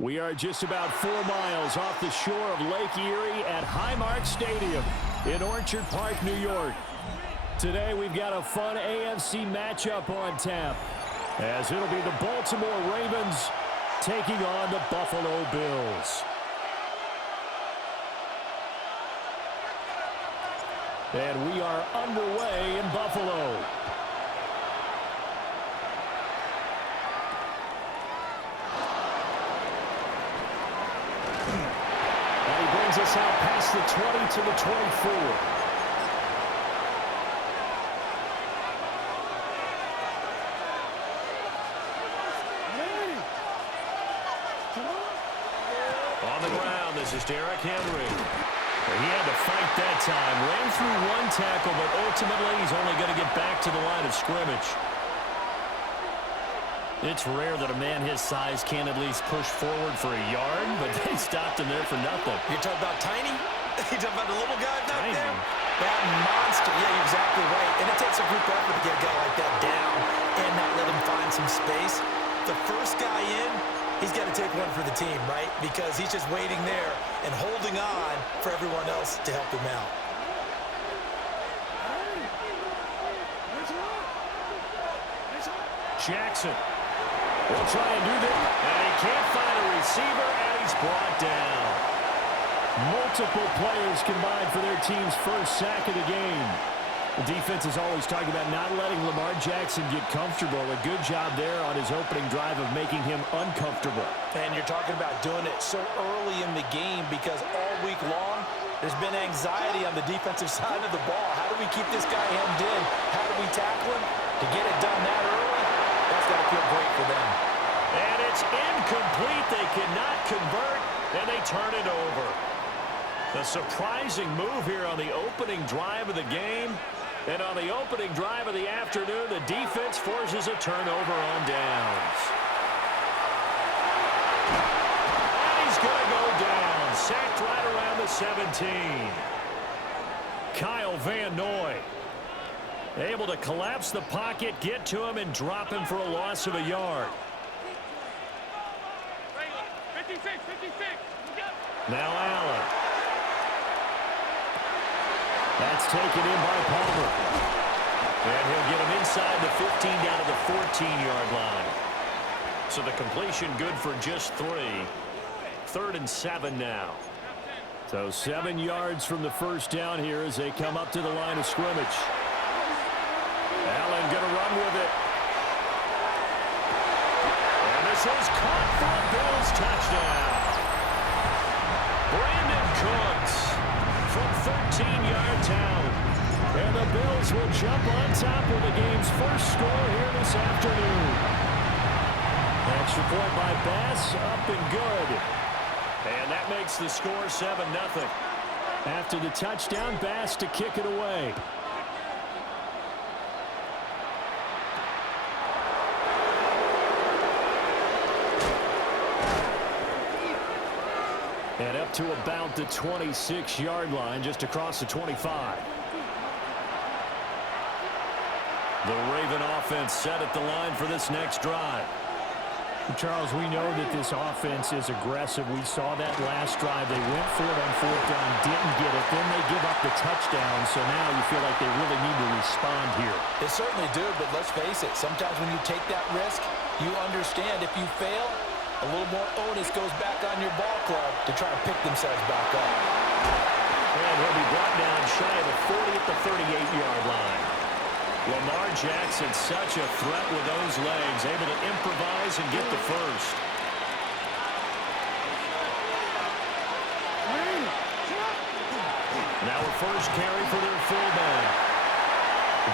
We are just about 4 miles off the shore of Lake Erie at Highmark Stadium in Orchard Park, New York. Today we've got a fun AFC matchup on tap, as it'll be the Baltimore Ravens taking on the Buffalo Bills. And we are underway in Buffalo. And he brings us out past the 20 to the 24. On the ground, this is Derrick Henry. He had to fight that time. Ran through one tackle, but ultimately he's only going to get back to the line of scrimmage. It's rare that a man his size can't at least push forward for a yard, but they stopped him there for nothing. You're talking about tiny? You're talking about the little guy back Tiny. there? That monster. Yeah, you're exactly right. And it takes a group effort to get a guy like that down and not let him find some space. The first guy in, he's got to take one for the team, right? Because he's just waiting there and holding on for everyone else to help him out. Jackson will try and do that. And he can't find a receiver, and he's brought down. Multiple players combined for their team's first sack of the game. The defense is always talking about not letting Lamar Jackson get comfortable. A good job there on his opening drive of making him uncomfortable. And you're talking about doing it so early in the game because all week long, there's been anxiety on the defensive side of the ball. How do we keep this guy hemmed in? How do we tackle him? To get it done that early, that's got to feel great for them. And it's incomplete. They cannot convert, and they turn it over. A surprising move here on the opening drive of the game. And on the opening drive of the afternoon, the defense forces a turnover on downs. And he's going to go down. Sacked right around the 17. Kyle Van Noy able to collapse the pocket, get to him, and drop him for a loss of a yard. 56. Now Allen. That's taken in by Palmer. And he'll get him inside the 15 down to the 14-yard line. So the completion good for just 3. 3rd and 7 now. So 7 yards from the first down here as they come up to the line of scrimmage. Allen going to run with it. And this is caught for a Bills touchdown. Brandon Cooks from 13-yard town. And the Bills will jump on top with the game's first score here this afternoon. Extra point by Bass, up and good. And that makes the score 7-0. After the touchdown, Bass to kick it away. And up to about the 26-yard line, just across the 25. The Raven offense set at the line for this next drive. Charles, we know that this offense is aggressive. We saw that last drive. They went for it on 4th down, didn't get it. Then they give up the touchdown, so now you feel like they really need to respond here. They certainly do, but let's face it. Sometimes when you take that risk, you understand if you fail, a little more onus goes back on your ball club to try and pick themselves back up. And he'll be brought down shy of the 40 at the 38-yard line. Lamar Jackson, such a threat with those legs, able to improvise and get the first. Now a first carry for their fullback.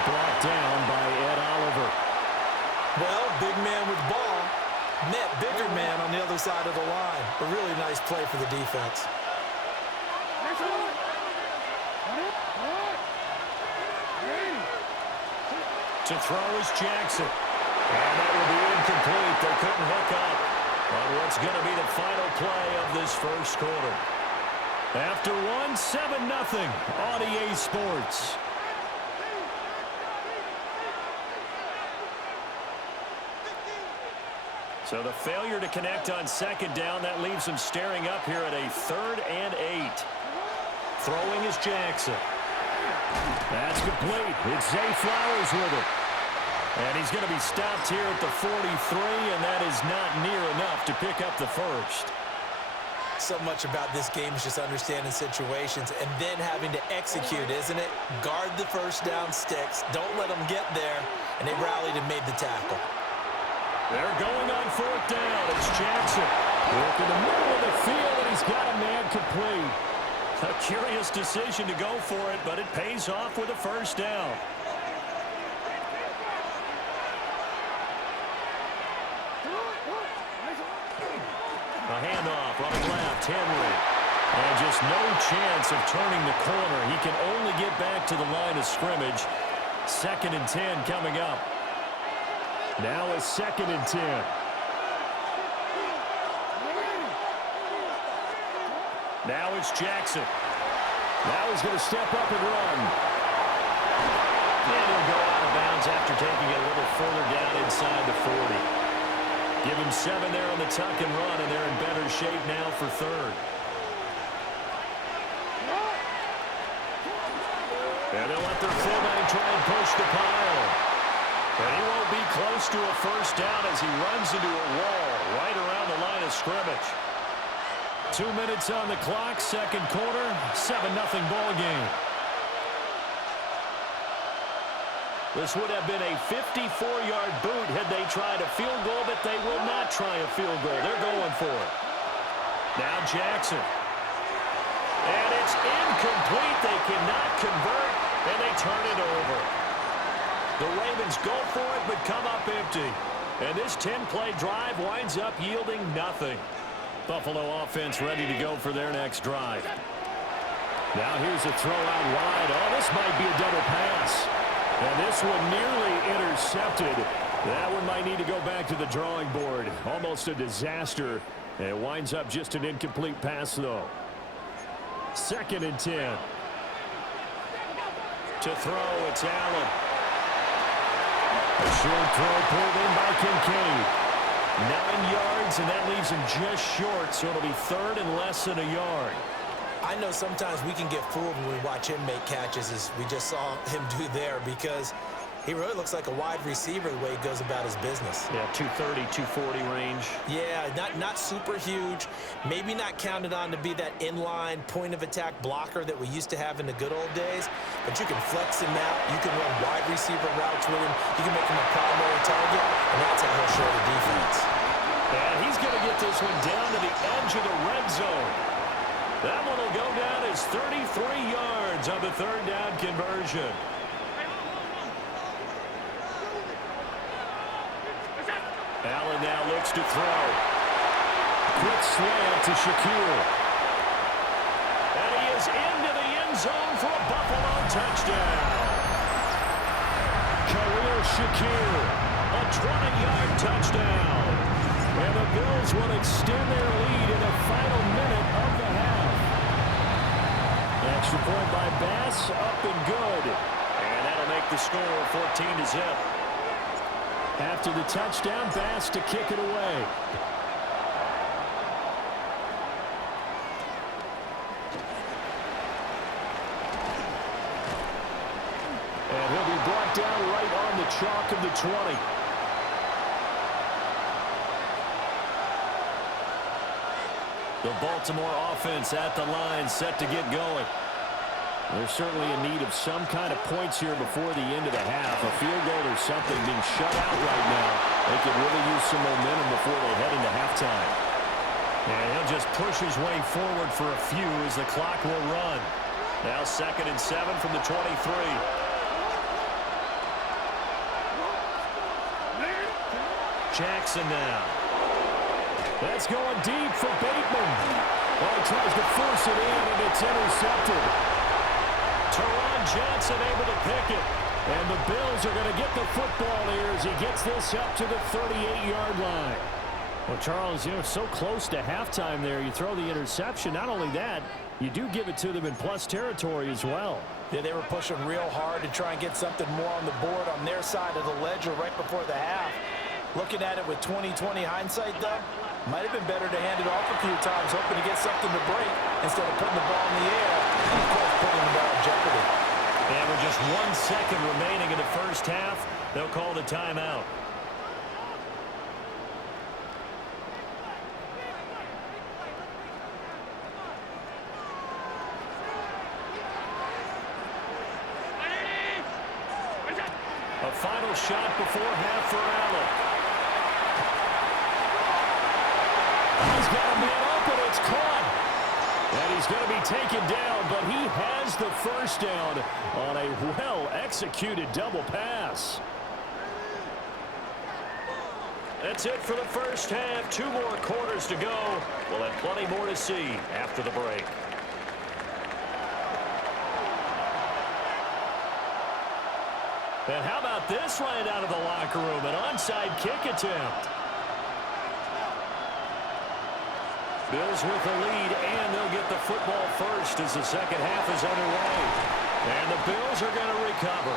Brought down by Ed Oliver. Well, big man with ball met bigger man on the other side of the line. A really nice play for the defense. To throw is Jackson. And that will be incomplete. They couldn't hook up on what's going to be the final play of this first quarter. After one, 7-0 on EA Sports. So the failure to connect on second down, that leaves him staring up here at a 3rd and 8. Throwing is Jackson. That's complete. It's Zay Flowers with it. And he's going to be stopped here at the 43, and that is not near enough to pick up the first. So much about this game is just understanding situations and then having to execute, isn't it? Guard the first down sticks. Don't let them get there. And they rallied and made the tackle. They're going on 4th down. It's Jackson. Work in the middle of the field, and he's got a man complete. A curious decision to go for it, but it pays off with a first down. A handoff, running left, Henry. And just no chance of turning the corner. He can only get back to the line of scrimmage. 2nd and 10 coming up. Now a 2nd and 10. Now it's Jackson. Now he's going to step up and run. And he'll go out of bounds after taking it a little further down inside the 40. Give him 7 there on the tuck and run, and they're in better shape now for 3rd. And they'll let their fullback try and push the pile. And he won't be close to a first down as he runs into a wall right around the line of scrimmage. 2 minutes on the clock, 2nd quarter, 7-0 ball game. This would have been a 54-yard boot had they tried a field goal, but they will not try a field goal. They're going for it. Now Jackson. And it's incomplete. They cannot convert, and they turn it over. The Ravens go for it, but come up empty. And this 10-play drive winds up yielding nothing. Buffalo offense ready to go for their next drive. Now here's a throw out wide. Oh, this might be a double pass. And this one nearly intercepted. That one might need to go back to the drawing board. Almost a disaster. And it winds up just an incomplete pass, though. 2nd and 10. To throw, it's Allen. A short throw pulled in by Kincaid. 9 yards, and that leaves him just short, so it'll be 3rd and less than a yard. I know sometimes we can get fooled when we watch him make catches, as we just saw him do there, because he really looks like a wide receiver the way he goes about his business. Yeah, 230, 240 range. Yeah, not super huge. Maybe not counted on to be that inline point-of-attack blocker that we used to have in the good old days, but you can flex him out. You can run wide receiver routes with him. You can make him a primary target, and that's how he'll show the defense. And he's going to get this one down to the edge of the red zone. That one will go down as 33 yards on the 3rd down conversion. Allen now looks to throw. Quick slant to Shakir. And he is into the end zone for a Buffalo touchdown. Khalil Shakir, a 20-yard touchdown. And the Bills will extend their lead in the final minute of the half. Extra point by Bass, up and good. And that'll make the score 14-0. After the touchdown, Bass to kick it away. And he'll be brought down right on the chalk of the 20. The Baltimore offense at the line, set to get going. There's certainly a need of some kind of points here before the end of the half. A field goal or something, being shut out right now. They could really use some momentum before they head into halftime. And he'll just push his way forward for a few as the clock will run. Now 2nd and 7 from the 23. Jackson now. That's going deep for Bateman. Well, he tries to force it in, and it's intercepted. Teron Johnson able to pick it. And the Bills are going to get the football here as he gets this up to the 38-yard line. Well, Charles, you know, it's so close to halftime there. You throw the interception. Not only that, you do give it to them in plus territory as well. Yeah, they were pushing real hard to try and get something more on the board on their side of the ledger right before the half. Looking at it with 20/20 hindsight, though, might have been better to hand it off a few times, hoping to get something to break instead of putting the ball in the air and, of course, putting the ball in jeopardy. And with just 1 second remaining in the first half, they'll call the timeout. A final shot before half for Allen. He's got a man open. It's caught. And he's going to be taken down, but he has the first down on a well-executed double pass. That's it for the first half. 2 more quarters to go. We'll have plenty more to see after the break. And how about this right out of the locker room? An onside kick attempt. Bills with the lead, and they'll get the football first as the second half is underway. And the Bills are going to recover.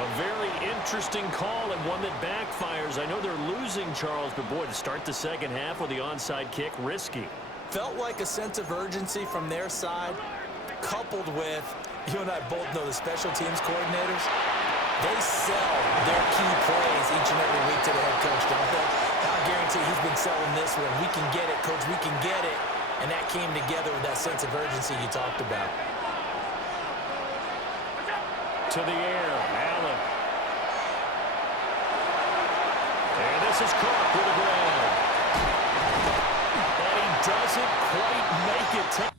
A very interesting call and one that backfires. I know they're losing, Charles, but boy, to start the second half with the onside kick, risky. Felt like a sense of urgency from their side, coupled with, you and I both know the special teams coordinators. They sell their key plays each and every week to the head coach, don't they? I guarantee he's been selling this one. We can get it, coach, we can get it. And that came together with that sense of urgency you talked about. To the air, Allen. And this is caught with the ground. And he doesn't quite make it.